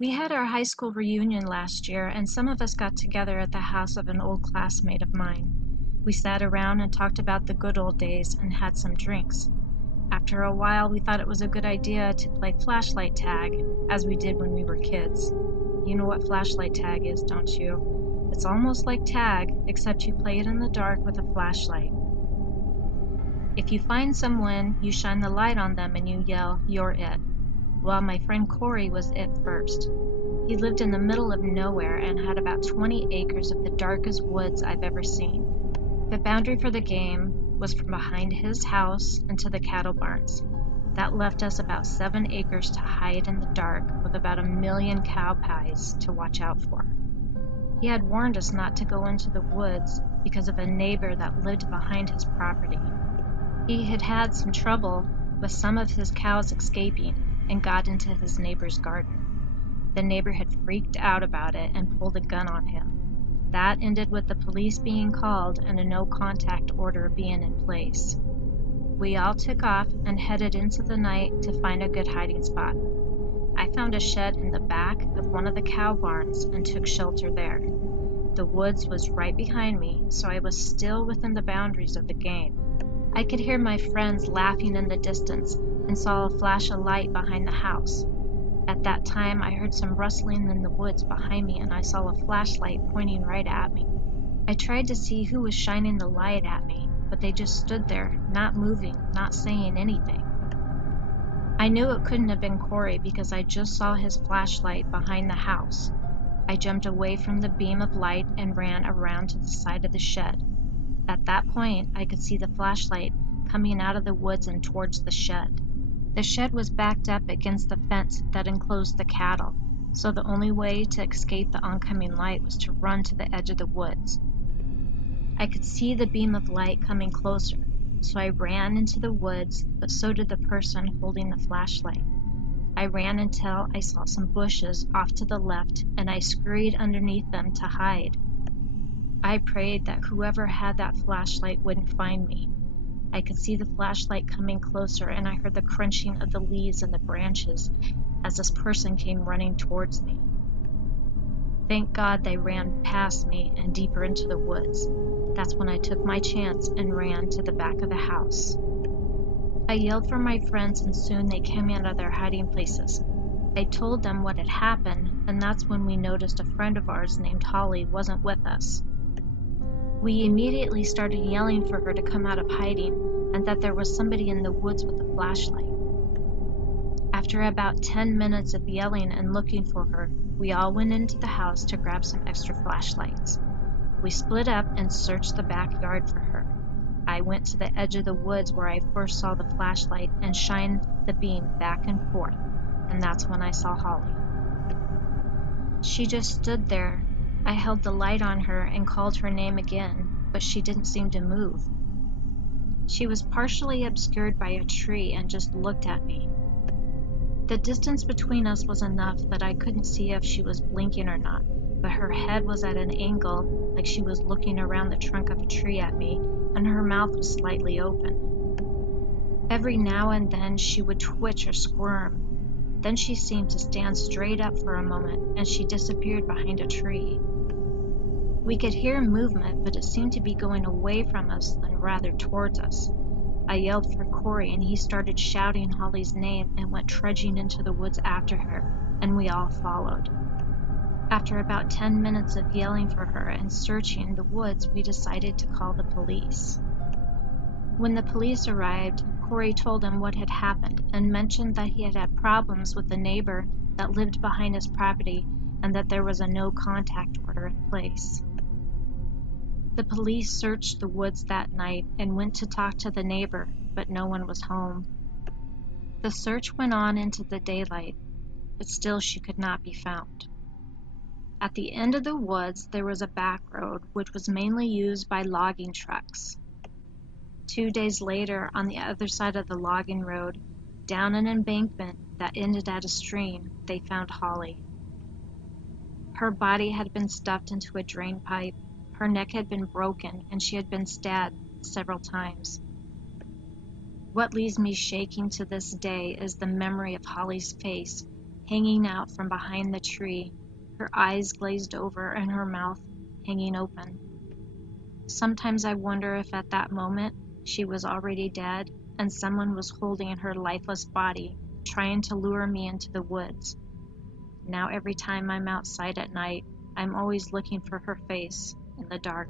We had our high school reunion last year, and some of us got together at the house of an old classmate of mine. We sat around and talked about the good old days and had some drinks. After a while, we thought it was a good idea to play flashlight tag, as we did when we were kids. You know what flashlight tag is, don't you? It's almost like tag, except you play it in the dark with a flashlight. If you find someone, you shine the light on them and you yell, "You're it." Well, my friend Corey was it first. He lived in the middle of nowhere and had about 20 acres of the darkest woods I've ever seen. The boundary for the game was from behind his house into the cattle barns. That left us about 7 acres to hide in the dark with about 1 million cow pies to watch out for. He had warned us not to go into the woods because of a neighbor that lived behind his property. He had had some trouble with some of his cows escaping and got into his neighbor's garden. The neighbor had freaked out about it and pulled a gun on him. That ended with the police being called and a no contact order being in place. We all took off and headed into the night to find a good hiding spot. I found a shed in the back of one of the cow barns and took shelter there. The woods was right behind me, so I was still within the boundaries of the game. I could hear my friends laughing in the distance and saw a flash of light behind the house. At that time, I heard some rustling in the woods behind me and I saw a flashlight pointing right at me. I tried to see who was shining the light at me, but they just stood there, not moving, not saying anything. I knew it couldn't have been Corey because I just saw his flashlight behind the house. I jumped away from the beam of light and ran around to the side of the shed. At that point, I could see the flashlight coming out of the woods and towards the shed. The shed was backed up against the fence that enclosed the cattle, so the only way to escape the oncoming light was to run to the edge of the woods. I could see the beam of light coming closer, so I ran into the woods, but so did the person holding the flashlight. I ran until I saw some bushes off to the left, and I scurried underneath them to hide. I prayed that whoever had that flashlight wouldn't find me. I could see the flashlight coming closer, and I heard the crunching of the leaves and the branches as this person came running towards me. Thank God they ran past me and deeper into the woods. That's when I took my chance and ran to the back of the house. I yelled for my friends, and soon they came out of their hiding places. I told them what had happened, and that's when we noticed a friend of ours named Holly wasn't with us. We immediately started yelling for her to come out of hiding and that there was somebody in the woods with a flashlight. After about 10 minutes of yelling and looking for her, we all went into the house to grab some extra flashlights. We split up and searched the backyard for her. I went to the edge of the woods where I first saw the flashlight and shined the beam back and forth, and that's when I saw Holly. She just stood there. I held the light on her and called her name again, but she didn't seem to move. She was partially obscured by a tree and just looked at me. The distance between us was enough that I couldn't see if she was blinking or not, but her head was at an angle, like she was looking around the trunk of a tree at me, and her mouth was slightly open. Every now and then she would twitch or squirm. Then she seemed to stand straight up for a moment, and she disappeared behind a tree. We could hear movement, but it seemed to be going away from us than rather towards us. I yelled for Corey, and he started shouting Holly's name and went trudging into the woods after her, and we all followed. After about 10 minutes of yelling for her and searching the woods, we decided to call the police. When the police arrived, Corey told them what had happened and mentioned that he had had problems with a neighbor that lived behind his property and that there was a no contact order in place. The police searched the woods that night and went to talk to the neighbor, but no one was home. The search went on into the daylight, but still she could not be found. At the end of the woods, there was a back road which was mainly used by logging trucks. 2 days later, on the other side of the logging road, down an embankment that ended at a stream, they found Holly. Her body had been stuffed into a drain pipe, her neck had been broken, and she had been stabbed several times. What leaves me shaking to this day is the memory of Holly's face hanging out from behind the tree, her eyes glazed over and her mouth hanging open. Sometimes I wonder if at that moment she was already dead and someone was holding her lifeless body, trying to lure me into the woods. Now every time I'm outside at night, I'm always looking for her face in the dark.